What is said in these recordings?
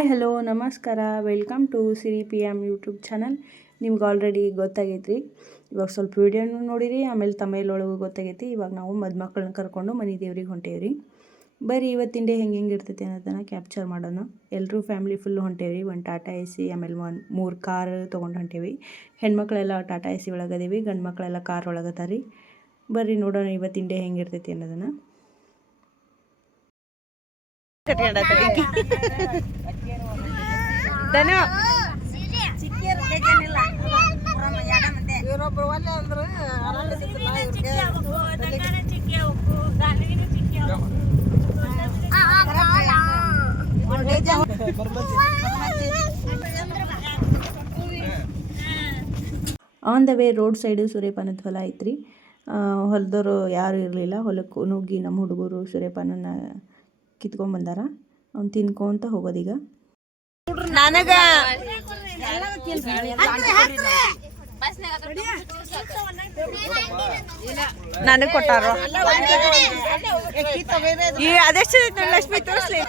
Hi hello ನಮಸ್ಕಾರ welcome to Siri P M YouTube channel. ನಿಮ್ಗೆ already ಗೊತ್ತಾಗೈತ್ರಿ. ಇವಾಗ ಸ್ವಲ್ಪ ವೀಡಿಯೋನು ನೋಡಿರಿ, ಆಮೇಲೆ ತಮಿಳೊಳಗೂ ಗೊತ್ತಾಗೈತಿ. ಇವಾಗ ನಾವು ಮದುಮಕ್ಕಳನ್ನ ಕರ್ಕೊಂಡು ಮನೆ ದೇವ್ರಿಗೆ ಹೊಂಟೇವ್ರಿ. ಬರೀ ಇವತ್ತಿನ ಡೇ ಹೆಂಗೆ ಇರ್ತೈತಿ ಅನ್ನೋದನ್ನು ಕ್ಯಾಪ್ಚರ್ ಮಾಡೋಣ. ಎಲ್ಲರೂ ಫ್ಯಾಮಿಲಿ ಫುಲ್ ಹೊಂಟೇವ್ರಿ. ಒಂದು ಟಾಟಾ ಎ ಸಿ, ಆಮೇಲೆ 3 ಕಾರ್ ತೊಗೊಂಡು ಹೊಂಟೇವಿ. ಹೆಣ್ಮಕ್ಳೆಲ್ಲ ಟಾಟಾ ಎ ಸಿ ಒಳಗದೇವಿ, ಗಂಡು ಮಕ್ಕಳೆಲ್ಲ ಕಾರ್ ಒಳಗದಾರಿ. ಬರ್ರಿ ನೋಡೋಣ ಇವತ್ತಿನ ಡೇ ಹೆಂಗೆ ಇರ್ತೈತಿ ಅನ್ನೋದನ್ನು. On the way road side ಸೂರ್ಯಪಾನದ ಹೊಲ ಐತ್ರಿ. ಹೊಲದವರು ಯಾರು ಇರಲಿಲ್ಲ. ಹೊಲಕ್ಕೆ ನುಗ್ಗಿ ನಮ್ಮ ಹುಡುಗರು ಸೂರ್ಯಪಾನನ ಕಿತ್ಕೊಂಡ್ಬಂದಾರ. ಅವ್ನು ತಿನ್ಕೊಂತ ಹೋಗೋದೀಗ. ನನಗೆ ಕೊಟ್ಟಾರ ಈ ಅದೆಷ್ಟು ಲಕ್ಷ್ಮಿ ತೋರಿಸ್ಲಿ.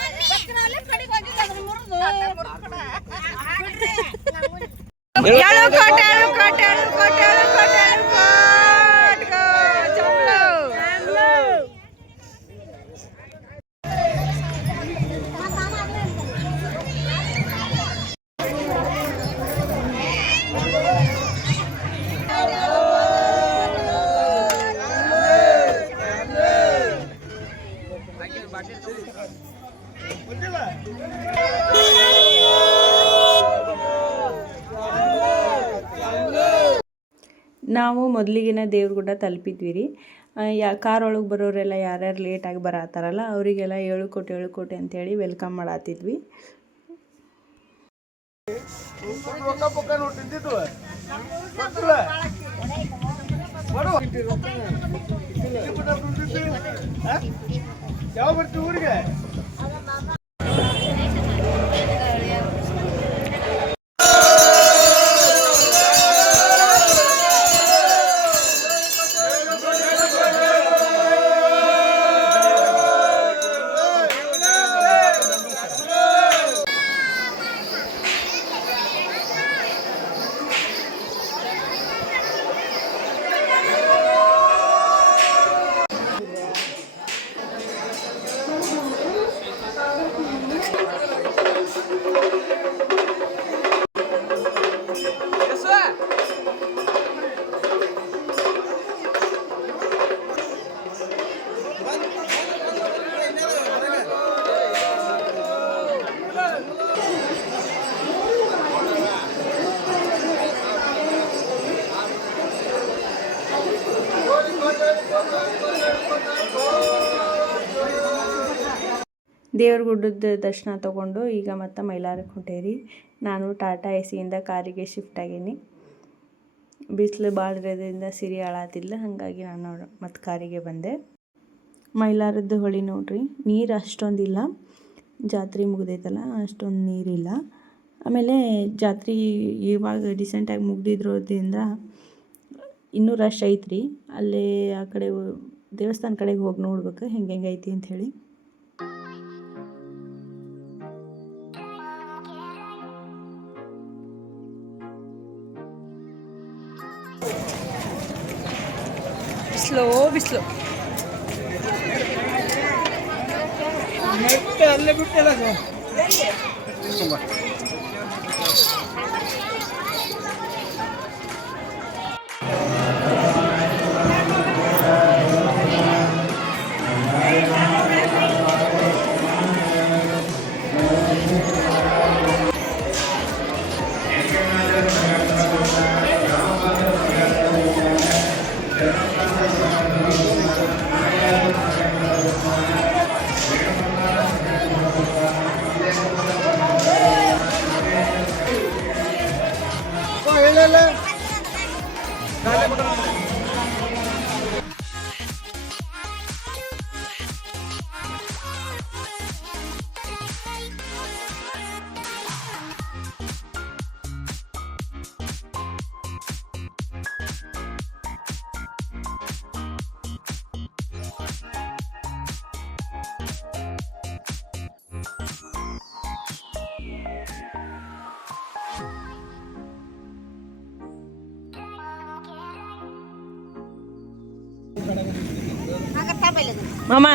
ನಾವು ಮೊದಲಿಗಿನ ದೇವ್ರಗುಡ್ಡ ತಲುಪಿದ್ವಿ ರೀ. ಕಾರ್ ಒಳಗೆ ಬರೋರೆಲ್ಲ ಯಾರ್ಯಾರು ಲೇಟಾಗಿ ಬರತ್ತಾರಲ್ಲ ಅವರಿಗೆಲ್ಲ 7 ಕೋಟಿ ಅಂತೇಳಿ ವೆಲ್ಕಮ್ ಮಾಡತ್ತಿದ್ವಿ. ದೇವ್ರ ಗುಡ್ಡದ ದರ್ಶನ ತೊಗೊಂಡು ಈಗ ಮತ್ತೆ ಮೈಲಾರಕ್ಕೆ ಹೊಂಟೇರಿ. ನಾನು ಟಾಟಾ ಎ ಸಿಯಿಂದ ಕಾರಿಗೆ ಶಿಫ್ಟ್ ಆಗೀನಿ. ಬಿಸಿಲು ಭಾಳ ಇರೋದ್ರಿಂದ ಸಿರಿ ಹಾಳಾತಿಲ್ಲ, ಹಾಗಾಗಿ ನಾನು ಮತ್ತೆ ಕಾರಿಗೆ ಬಂದೆ. ಮೈಲಾರದ್ದು ಹೊಳಿ ನೋಡ್ರಿ, ನೀರು ಅಷ್ಟೊಂದಿಲ್ಲ. ಜಾತ್ರೆ ಮುಗ್ದೈತಲ್ಲ, ಅಷ್ಟೊಂದು ನೀರಿಲ್ಲ. ಆಮೇಲೆ ಜಾತ್ರೆ ಇವಾಗ ಡಿಸೆಂಟಾಗಿ ಮುಗ್ದಿದ್ರೋದ್ರಿಂದ ಇನ್ನೂ ರಶ್ ಐತ್ರಿ. ಅಲ್ಲೇ ಆ ಕಡೆ ದೇವಸ್ಥಾನ ಕಡೆಗೆ ಹೋಗಿ ನೋಡ್ಬೇಕು ಹೆಂಗೆ ಐತಿ ಅಂಥೇಳಿ. ಬಿಸಿಲು ಅಲ್ಲೇ ಬಿಟ್ಟಲ್ಲ ಮಾಮ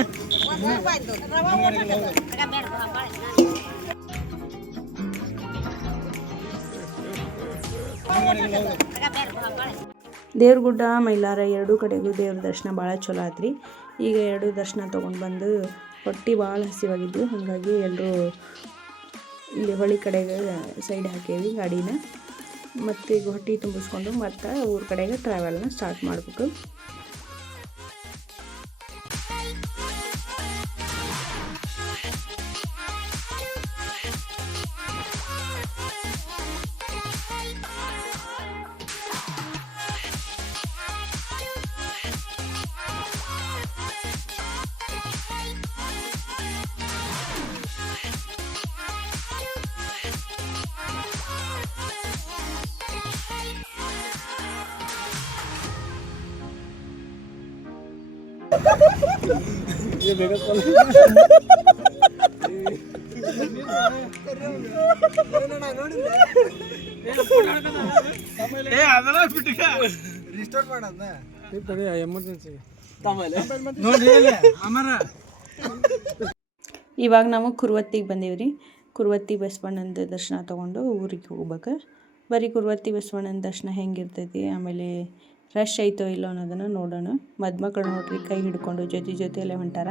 ದೇವ್ರಗುಡ್ಡ ಮೈಲಾರ ಎರಡೂ ಕಡೆಗೂ ದೇವ್ರ ದರ್ಶನ ಭಾಳ ಚಲೋ ಆತ್ರಿ. ಈಗ ಎರಡೂ ದರ್ಶನ ತೊಗೊಂಡು ಬಂದು ಹೊಟ್ಟೆ ಭಾಳ ಹಸಿವಾಗಿದ್ದು, ಹಾಗಾಗಿ ಎಲ್ಲರೂ ಇಲ್ಲಿ ಹೊಳಿ ಕಡೆಗೆ ಸೈಡ್ ಹಾಕೇವಿ ಗಾಡಿನ. ಮತ್ತು ಈಗ ಹೊಟ್ಟೆ ತುಂಬಿಸ್ಕೊಂಡು ಮತ್ತು ಊರ ಕಡೆಗೆ ಟ್ರಾವೆಲ್ನ ಸ್ಟಾರ್ಟ್ ಮಾಡಬೇಕು. ಇವಾಗ ನಾವು ಕುರುವತ್ತಿಗೆ ಬಂದೀವ್ರಿ. ಕುರುವತ್ತಿ ಬಸವಣ್ಣಂದು ದರ್ಶನ ತೊಗೊಂಡು ಊರಿಗೆ ಹೋಗ್ಬೇಕು. ಬರೀ ಕುರುವತ್ತಿ ಬಸವಣ್ಣನ ದರ್ಶನ ಹೆಂಗಿರ್ತೈತಿ, ಆಮೇಲೆ ರಶ್ ಐತೋ ಇಲ್ಲೋ ಅನ್ನೋದನ್ನು ನೋಡೋಣ. ಮದುಮಕ್ಕಳು ನೋಡ್ರಿ ಕೈ ಹಿಡ್ಕೊಂಡು ಜೊತೆಯಲ್ಲೇ ಹೊಂಟಾರ.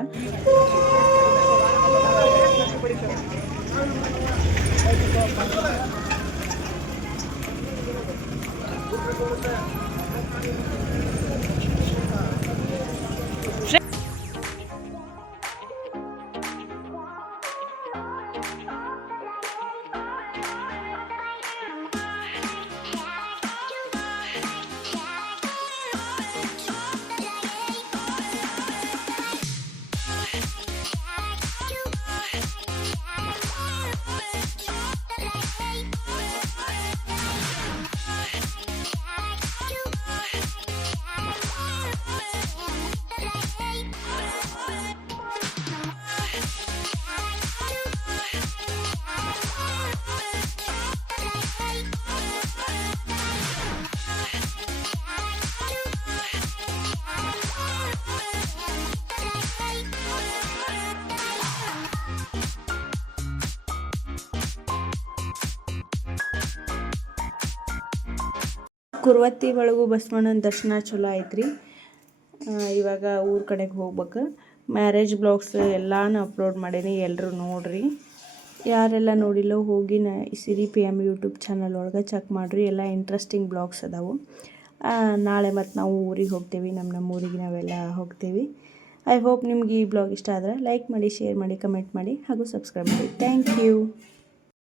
ಕುರುವತ್ತಿ ಒಳಗೂ ಬಸವಣ್ಣನ ದರ್ಶನ ಚಲೋ ಐತ್ರಿ. ಇವಾಗ ಊರ ಕಡೆಗೆ ಹೋಗ್ಬೇಕು. ಮ್ಯಾರೇಜ್ ಬ್ಲಾಗ್ಸ್ ಎಲ್ಲಾನು ಅಪ್ಲೋಡ್ ಮಾಡೀನಿ, ಎಲ್ಲರೂ ನೋಡ್ರಿ. ಯಾರೆಲ್ಲ ನೋಡಿಲ್ಲೋ ಹೋಗಿ ಸಿರಿ PM ಯೂಟ್ಯೂಬ್ ಚಾನಲ್ ಒಳಗೆ ಚೆಕ್ ಮಾಡಿರಿ. ಎಲ್ಲ ಇಂಟ್ರೆಸ್ಟಿಂಗ್ ಬ್ಲಾಗ್ಸ್ ಅದಾವು. ನಾಳೆ ಮತ್ತು ನಾವು ಊರಿಗೆ ಹೋಗ್ತೀವಿ, ನಮ್ಮ ಊರಿಗೆ ನಾವೆಲ್ಲ ಹೋಗ್ತೀವಿ. ಐ ಹೋಪ್ ನಿಮ್ಗೆ ಈ ಬ್ಲಾಗ್ ಇಷ್ಟ ಆದರೆ ಲೈಕ್ ಮಾಡಿ, ಶೇರ್ ಮಾಡಿ, ಕಮೆಂಟ್ ಮಾಡಿ ಹಾಗೂ ಸಬ್ಸ್ಕ್ರೈಬ್ ಮಾಡಿ. Thank you.